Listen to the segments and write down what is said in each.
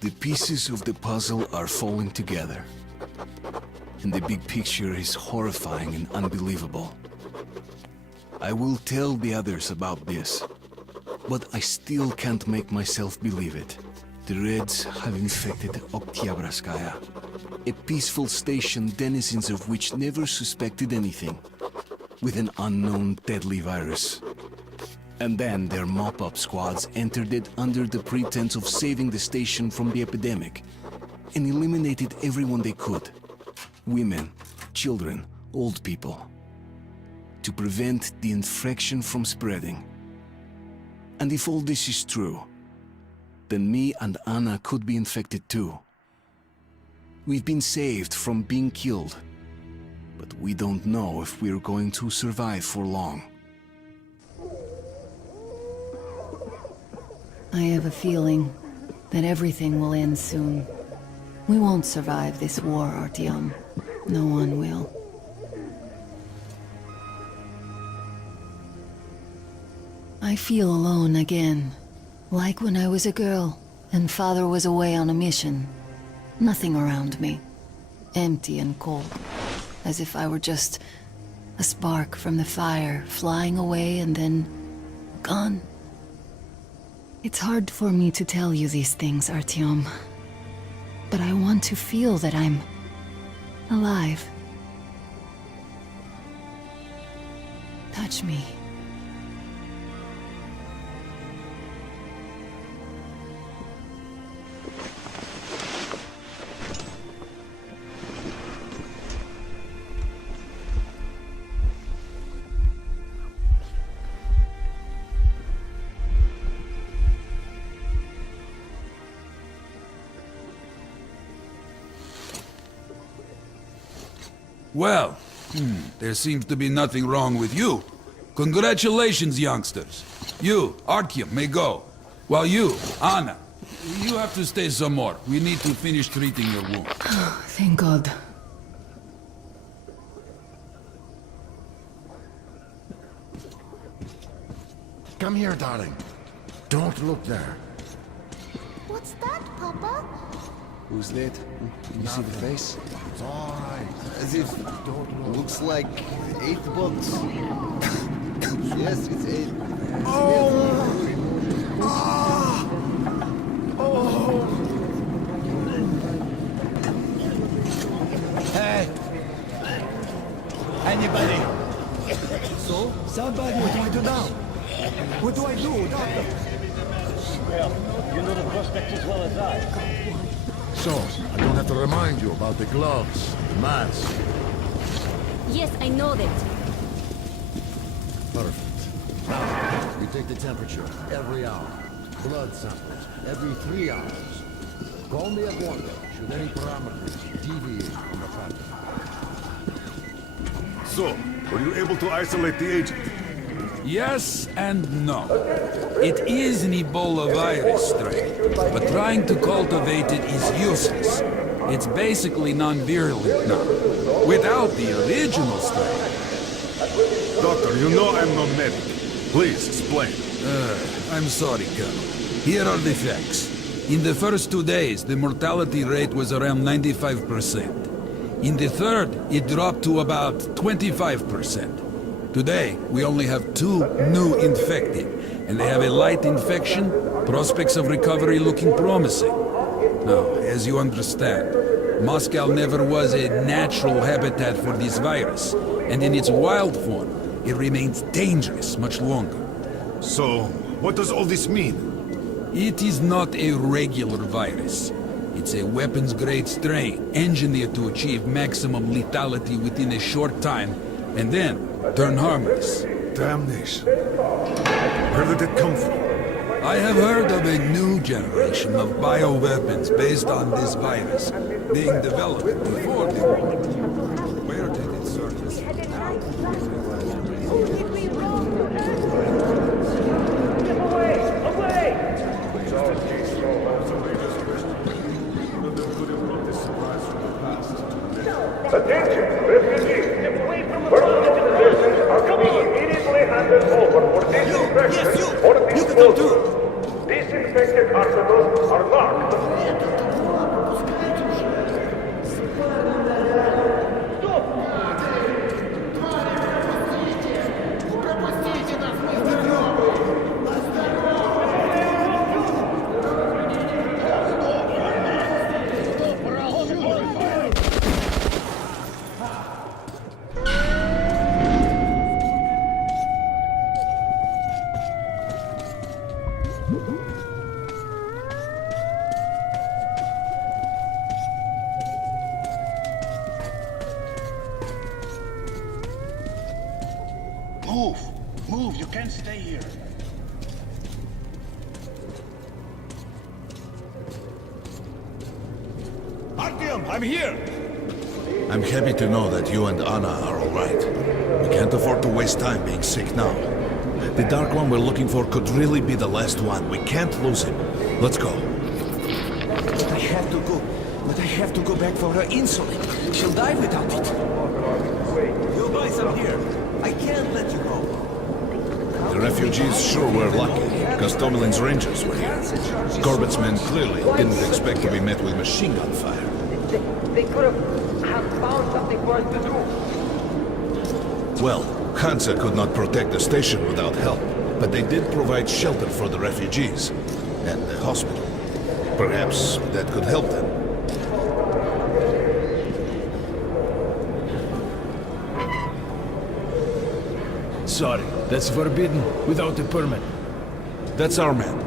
The pieces of the puzzle are falling together. And the big picture is horrifying and unbelievable. I will tell the others about this, but I still can't make myself believe it. The Reds have infected Oktyabrskaya, a peaceful station denizens of which never suspected anything, with an unknown deadly virus. And then their mop-up squads entered it under the pretense of saving the station from the epidemic, and eliminated everyone they could. Women, children, old people. To prevent the infection from spreading. And if all this is true, then me and Anna could be infected too. We've been saved from being killed, but we don't know if we're going to survive for long. I have a feeling that everything will end soon. We won't survive this war, Artyom. No one will. I feel alone again. Like when I was a girl, and Father was away on a mission. Nothing around me. Empty and cold. As if I were just a spark from the fire, flying away and then gone. It's hard for me to tell you these things, Artyom. But I want to feel that I'm alive. Touch me. Well, there seems to be nothing wrong with you. Congratulations, youngsters. You, Artyom, may go. While you, Anna, you have to stay some more. We need to finish treating your wound. Thank God. Come here, darling. Don't look there. What's that, Papa? Who's that? You see the face? It's all right. As if... looks like 8 bucks. Yes, it's 8. Hey! Anybody? So? Somebody, what do I do now? What do I do, doctor? Well, you know the prospects as well as I. So, I don't have to remind you about the gloves, the mask. Yes, I know that. Perfect. Now, we take the temperature every hour. Blood samples every 3 hours. Call me at one should any parameters deviate from the pattern. So, were you able to isolate the agent? Yes and no. It is an Ebola virus strain, but trying to cultivate it is useless. It's basically non-virulent now, without the original strain. Doctor, you know I'm no medic. Please, explain. I'm sorry, Colonel. Here are the facts. In the first 2 days, the mortality rate was around 95%. In the third, it dropped to about 25%. Today, we only have 2 new infected, and they have a light infection, prospects of recovery looking promising. Now, as you understand, Moscow never was a natural habitat for this virus, and in its wild form, it remains dangerous much longer. So, what does all this mean? It is not a regular virus. It's a weapons-grade strain, engineered to achieve maximum lethality within a short time, and then turn harmless. Damnation. Where did it come from? I have heard of a new generation of bioweapons based on this virus being developed before the war. Where did it surface? Attention, refugees! Personal possessions are to be immediately handed over for disinfection or disposal. Disinfection infected arsenals are locked. Move! Move! You can't stay here. Artyom, I'm here! I'm happy to know that you and Anna are all right. We can't afford to waste time being sick now. The Dark One we're looking for could really be the last one. We can't lose him. Let's go. I have to go. But I have to go back for her insulin. She'll die without it. You'll buy some here. I can't let you go. The refugees sure were lucky, because Tomelin's rangers were here. Corbett's men clearly didn't expect to be met with machine gun fire. They could have found something for us to do. Well, Hansa could not protect the station without help, but they did provide shelter for the refugees and the hospital. Perhaps that could help them. Sorry, that's forbidden without a permit. That's our man.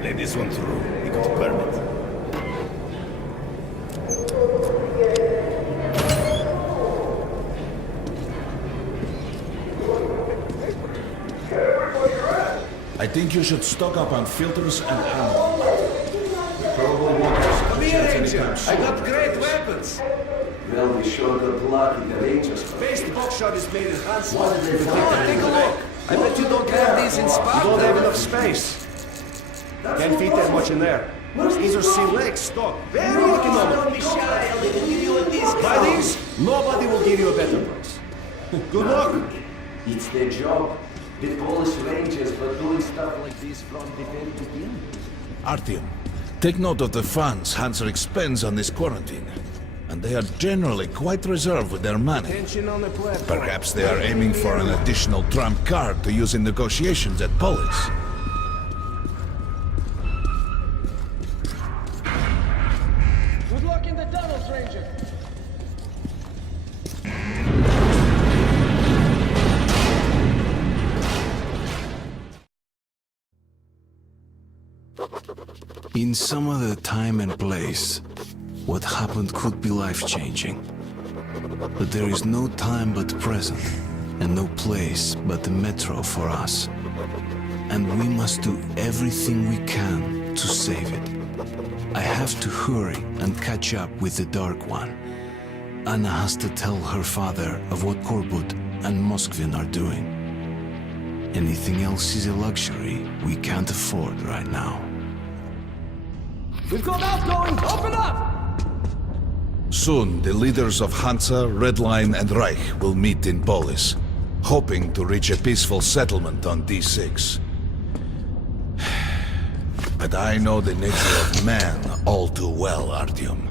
Let this one through. He got a permit. I think you should stock up on filters and ammo. Probably won't have Come here, Ranger. I got great weapons. Well, we sure got lucky. The Rangers. Best buckshot is made in Hansen. What did they Take find? a look. I bet you don't have these in Sparta. You don't have enough space. Can't fit that much in there. These are select stock. Very economical. Buy these, nobody will give you a better price. Good luck. It's their job. The Polish Rangers were doing stuff like this from the very beginning. Artyom, take note of the funds Hansa expends on this quarantine. And they are generally quite reserved with their money. Tension on the platform. Perhaps they are aiming for an additional trump card to use in negotiations at Polis. Good luck in the tunnels, Ranger. In some other time and place, what happened could be life-changing. But there is no time but present, and no place but the metro for us. And we must do everything we can to save it. I have to hurry and catch up with the Dark One. Anna has to tell her father of what Korbut and Moskvin are doing. Anything else is a luxury we can't afford right now. We've got outgoing. Open up! Soon, the leaders of Hansa, Red Line, and Reich will meet in Polis, hoping to reach a peaceful settlement on D6. But I know the nature of man all too well, Artyom.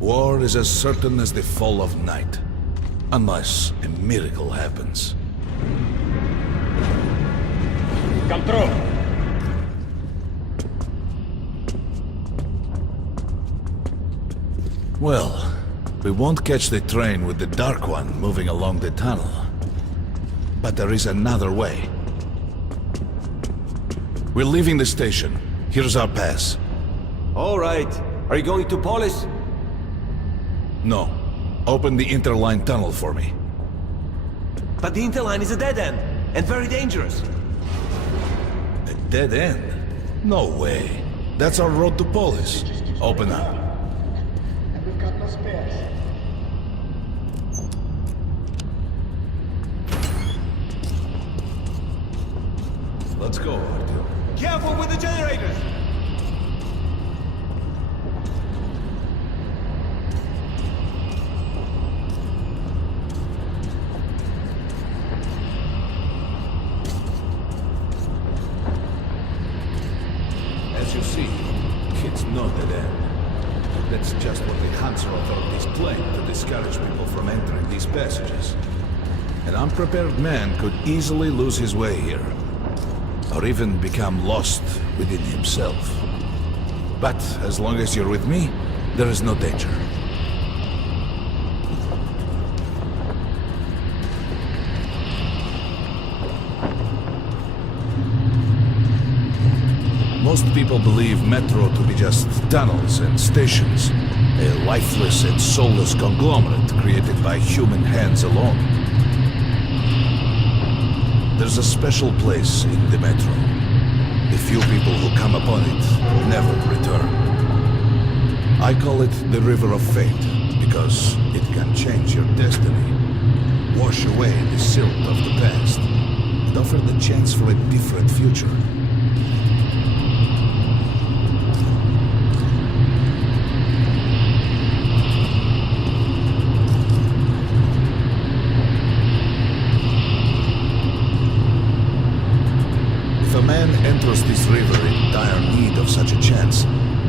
War is as certain as the fall of night, unless a miracle happens. Come through! Well, we won't catch the train with the Dark One moving along the tunnel. But there is another way. We're leaving the station. Here's our pass. All right. Are you going to Polis? No. Open the Interline Tunnel for me. But the Interline is a dead end, and very dangerous. A dead end? No way. That's our road to Polis. Open up. And we've got no spares. Let's go, Artyom. Careful with the generators! As you see, it's not dead end. That's just what the Hansa authorities claim to discourage people from entering these passages. An unprepared man could easily lose his way here, or even become lost within himself. But as long as you're with me, there is no danger. Most people believe Metro to be just tunnels and stations, a lifeless and soulless conglomerate created by human hands alone. There's a special place in the Metro. The few people who come upon it never return. I call it the River of Fate, because it can change your destiny, wash away the silt of the past, and offer the chance for a different future. If a man enters this river in dire need of such a chance,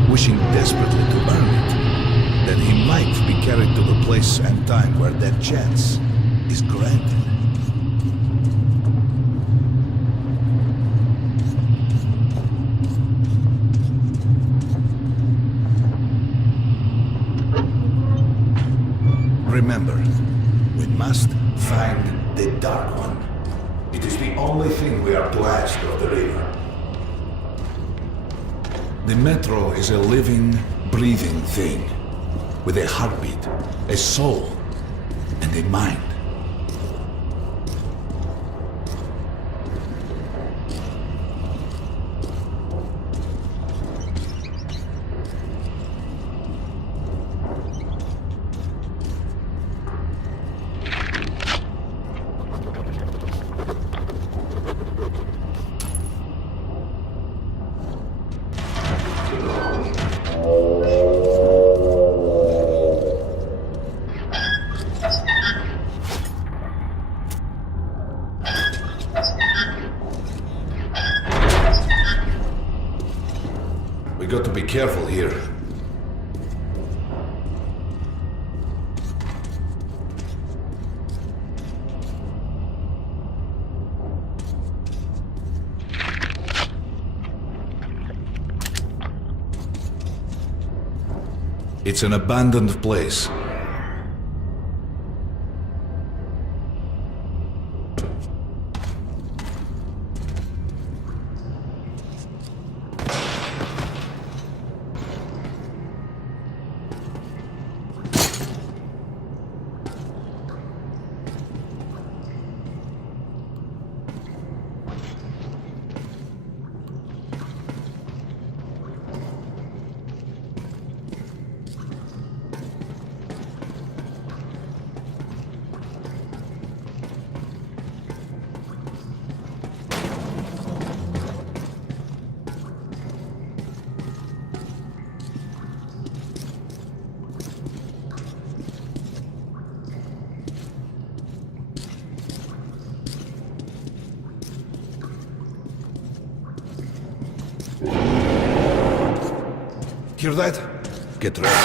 wishing desperately to earn it, then he might be carried to the place and time where that chance is granted. Remember, we must find the Dark One. It is the only thing we are to ask of the river. The Metro is a living, breathing thing, with a heartbeat, a soul, and a mind. We got to be careful here. It's an abandoned place. Hear that? Get ready.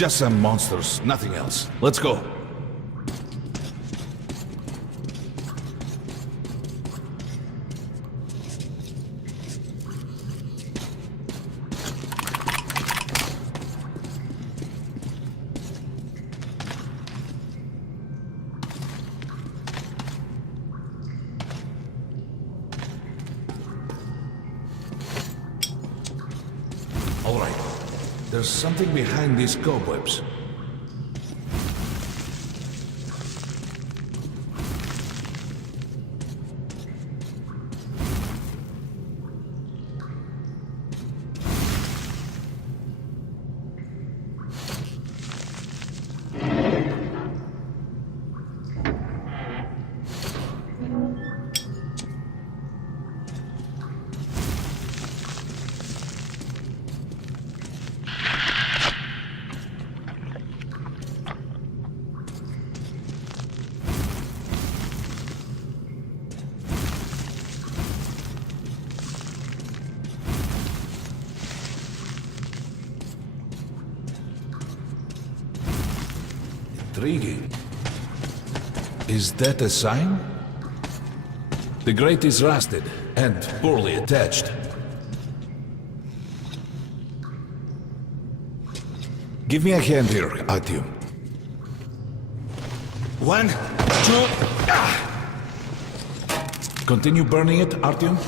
Just some monsters, nothing else. Let's go. All right. There's something behind these cobwebs. Intriguing. Is that a sign? The grate is rusted and poorly attached. Give me a hand here, Artyom. 1, 2... Continue burning it, Artyom.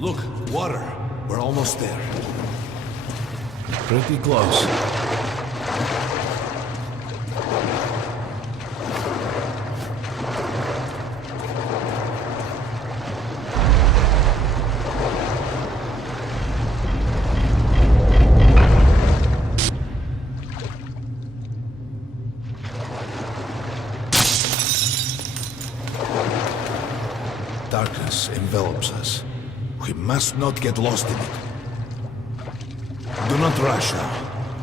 Look, water. We're almost there. Pretty close. Darkness envelops us. We must not get lost in it. Do not rush now,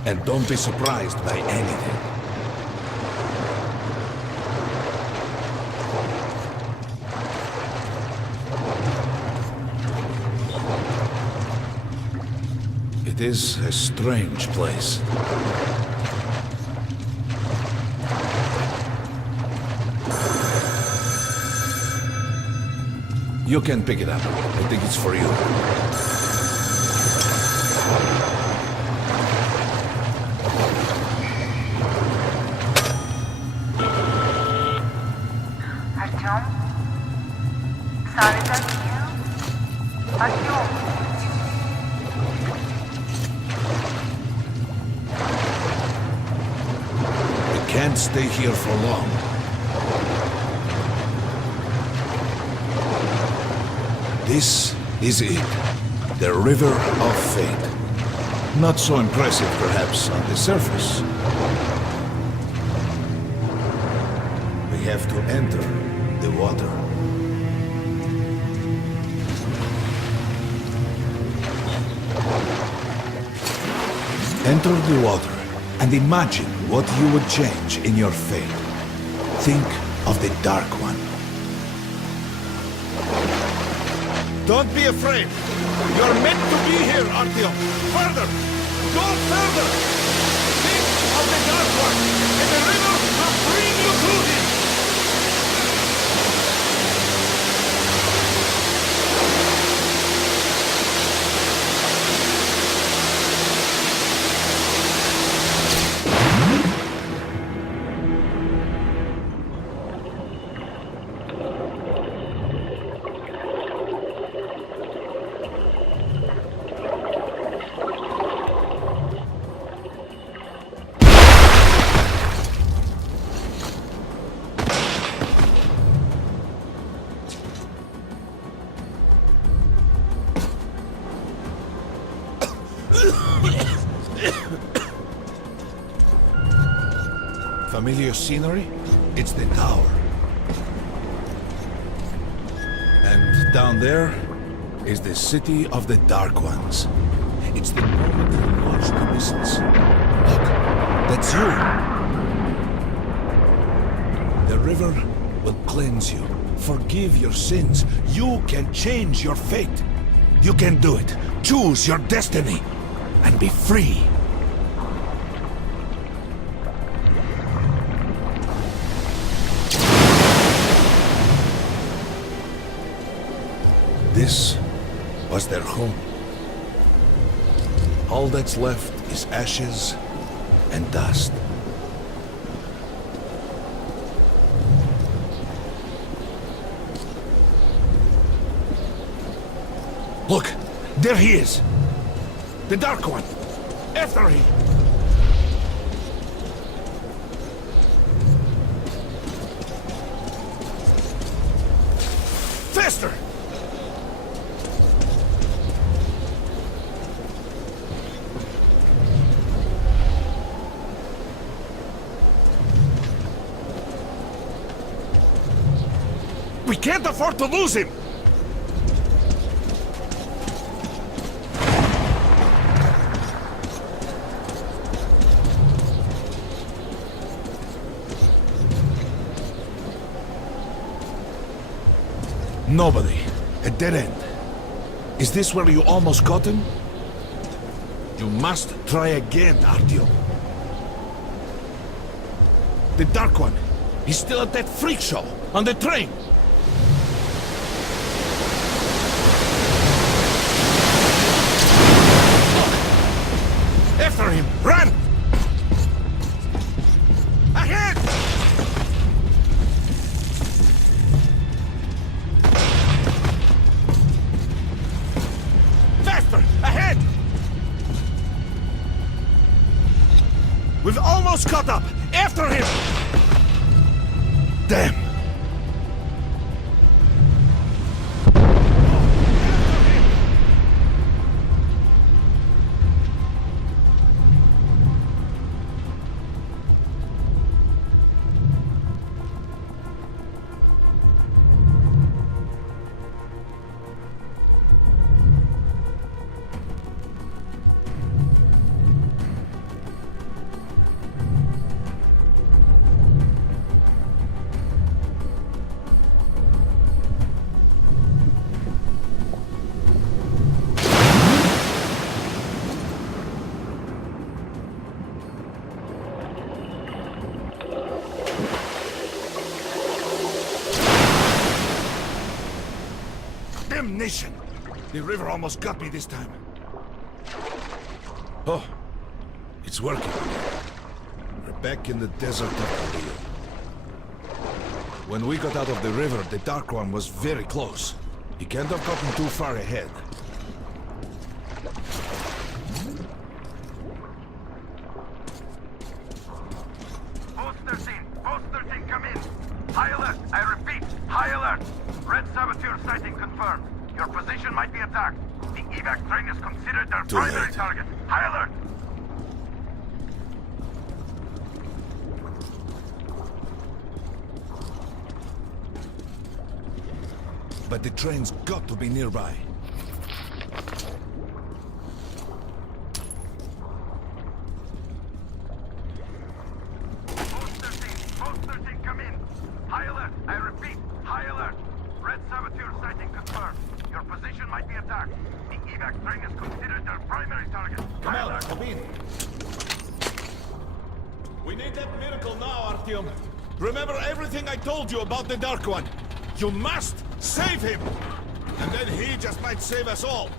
and don't be surprised by anything. It is a strange place. You can pick it up. I think it's for you. Artyom? Sorry, that's you? Artyom? We can't stay here for long. This is it. The River of Fate. Not so impressive, perhaps, on the surface. We have to enter the water. Enter the water and imagine what you would change in your fate. Think of the Dark One. Don't be afraid. You're meant to be here, Artyom. Further! Go further! Think of the Dark One, and the river will bring you to him! Familiar scenery? It's the tower. And down there is the city of the Dark Ones. It's the moment you watch the distance. Look, that's you. The river will cleanse you, Forgive your sins. You can change your fate. You can do it. Choose your destiny and be free. This was their home. All that's left is ashes and dust. Look, there he is. The Dark One. After him. Faster! We can't afford to lose him! Nobody. A dead end. Is this where you almost got him? You must try again, Artyom. The Dark One. He's still at that freak show. On the train. After him! Run! Ahead! Faster! Ahead! We've almost caught up! After him! Damn! Damnation! The river almost got me this time. Oh, it's working. We're back in the desert of the Rio. When we got out of the river, the Dark One was very close. He can't have gotten too far ahead. Post 13, come in. High alert, I repeat, high alert. Red saboteur sighting confirmed. Your position might be attacked. The evac train is considered their primary target. High alert. But the train's got to be nearby. Post 13, come in. High alert, I repeat, high alert. Red saboteur sighting confirmed. Your position might be attacked. The evac train is considered their primary target. Come out, come in. We need that miracle now, Artyom. Remember everything I told you about the Dark One. You must save him! And then he just might save us all.